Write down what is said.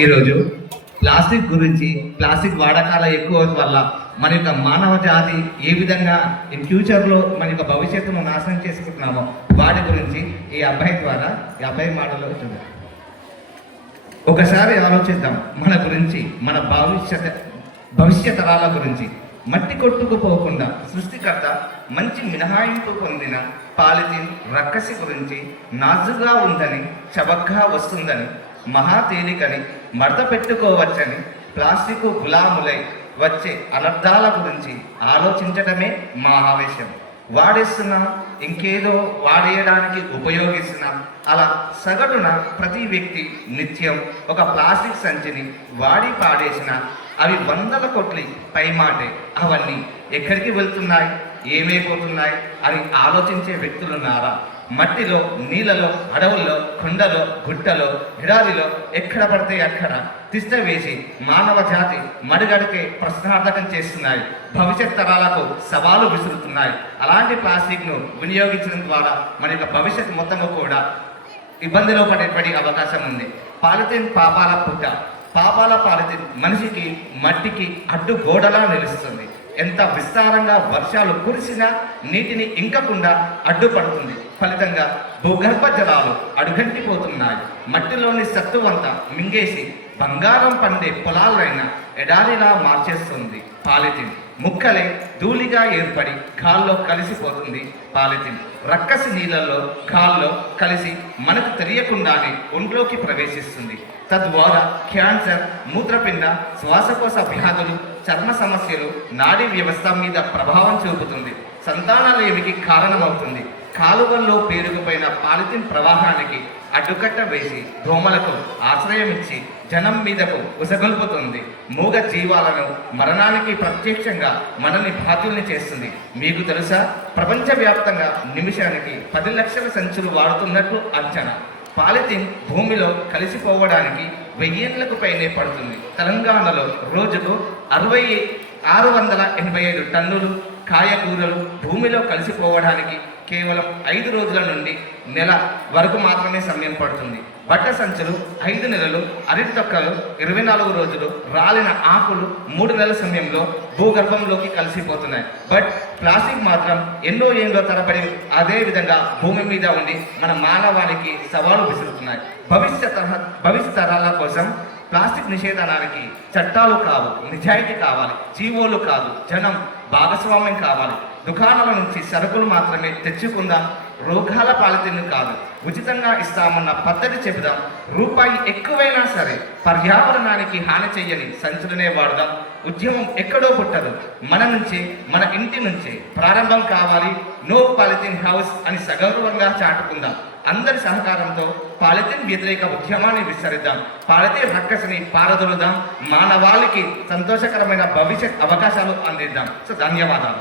ఈరోజు ప్లాస్టిక్ గురించి, ప్లాస్టిక్ వాడకాల ఎక్కువ వల్ల మన యొక్క మానవ జాతి ఏ విధంగా ఇన్ ఫ్యూచర్లో మన యొక్క భవిష్యత్తును నాశనం చేసుకుంటున్నామో వాటి గురించి ఈ అబ్బాయి మాటలో చూద్దాం. ఒకసారి ఆలోచిద్దాం మన గురించి, మన భవిష్యత్ తరాల గురించి. మట్టి కొట్టుకుపోకుండా సృష్టికర్త మంచి మినహాయింపు పొందిన పాలిథిన్ రక్కసి గురించి, నాజుగా ఉందని, చబక్గా వస్తుందని, మహా తేలికని, మడత పెట్టుకోవచ్చని, ప్లాస్టిక్ గులాములై వచ్చే అనర్థాల గురించి ఆలోచించడమే మా ఆవేశం. వాడేస్తున్నా, ఇంకేదో వాడేయడానికి ఉపయోగిస్తున్నా, అలా సగటున ప్రతి వ్యక్తి నిత్యం ఒక ప్లాస్టిక్ సంచిని వాడి పాడేసిన అవి 100 కోట్ల పైమాటే. అవన్నీ ఎక్కడికి వెళ్తున్నాయి, ఏమైపోతున్నాయి అని ఆలోచించే వ్యక్తులున్నారా? మట్టిలో, నీళ్ళలో, అడవుల్లో, కొండలో, గుట్టలో, ఎడారిలో ఎక్కడ పడితే అక్కడ తిష్ట వేసి మానవ జాతి మడుగడికే ప్రశ్నార్థకం చేస్తున్నాయి. భవిష్యత్ తరాలకు సవాలు విసురుతున్నాయి. అలాంటి ప్లాస్టిక్ను వినియోగించడం ద్వారా మన యొక్క భవిష్యత్ మొత్తము కూడా ఇబ్బందిలో పడేటువంటి అవకాశం ఉంది. పాలిథిన్ పాపాల పుట్ట. పాపాల పాలిథిన్ మనిషికి, మట్టికి అడ్డు గోడలా నిలుస్తుంది. ఎంత విస్తారంగా వర్షాలు కురిసినా నీటిని ఇంకకుండా అడ్డుపడుతుంది. ఫలితంగా భూగర్భ జలాలు అడుగంటిపోతున్నాయి. మట్టిలోని సత్తువంతా మింగేసి బంగారం పండే పొలాలైనా ఎడారిలా మార్చేస్తుంది పాలిథిన్. ముక్కలే ధూళిగా ఏర్పడి గాల్లో కలిసిపోతుంది పాలిథిన్. రక్కసి నీళ్ళలో, గాల్లో కలిసి మనకు తెలియకుండానే ఒంట్లోకి ప్రవేశిస్తుంది. తద్వారా క్యాన్సర్, మూత్రపిండ, శ్వాసకోశ వ్యాధులు, చర్మ సమస్యలు, నాడీ వ్యవస్థ మీద ప్రభావం చూపుతుంది. సంతానలేమికి కారణమవుతుంది. కాలువల్లో పేరుకుపోయిన పాలిథిన్ ప్రవాహానికి అడ్డుకట్ట వేసి దోమలకు ఆశ్రయమిచ్చి జనం మీదకు ఉసగొల్పుతుంది. మూగ జీవాలను మరణానికి ప్రత్యక్షంగా మనల్ని బాధ్యుల్ని చేస్తుంది. మీకు తెలుసా, ప్రపంచవ్యాప్తంగా నిమిషానికి 10 లక్షల సంచులు వాడుతున్నట్లు అంచనా. పాలిథిన్ భూమిలో కలిసిపోవడానికి 1000 ఏళ్లకు పైనే పడుతుంది. తెలంగాణలో రోజుకు 685 టన్నులు కాయగూరలు భూమిలో కలిసిపోవడానికి కేవలం 5 రోజుల నుండి నెల వరకు మాత్రమే సమయం పడుతుంది. బట్ట సంచులు 5 నెలలు, అరటి తొక్కలు 24 రోజులు, రాలిన ఆకులు 3 నెలల సమయంలో భూగర్భంలోకి కలిసిపోతున్నాయి. బట్ ప్లాస్టిక్ మాత్రం ఎన్నో ఏళ్ళలో తరబడి అదే విధంగా భూమి మీద ఉండి మన మానవానికి సవాలు విసురుతున్నాయి. భవిష్యత్ తరాల కోసం ప్లాస్టిక్ నిషేధానికి చట్టాలు కావు, నిజాయితీ కావాలి. జీవోలు కాదు, జనం భాగస్వామ్యం కావాలి. దుకాణాల నుంచి సరుకులు మాత్రమే తెచ్చుకుందాం. రోగాల పాలిథిన్ కాదు, ఉచితంగా ఇస్తామన్న పద్ధతి చెబుదాం. రూపాయి ఎక్కువైనా సరే పర్యావరణానికి హాని చెయ్యని సంచులనే వాడదాం. ఉద్యమం ఎక్కడో పుట్టదు, మన నుంచే, మన ఇంటి నుంచే ప్రారంభం కావాలి. నో పాలిథిన్ హౌస్ అని సగౌరవంగా చాటుకుందాం. అందరి సహకారంతో పాలిథిన్ వ్యతిరేక ఉద్యమాన్ని విస్తరిద్దాం. పాలిథిన్ రక్కసిని పారదొలుదాం. మానవాళికి సంతోషకరమైన భవిష్యత్ అవకాశాలు అందిద్దాం. సో ధన్యవాదాలు.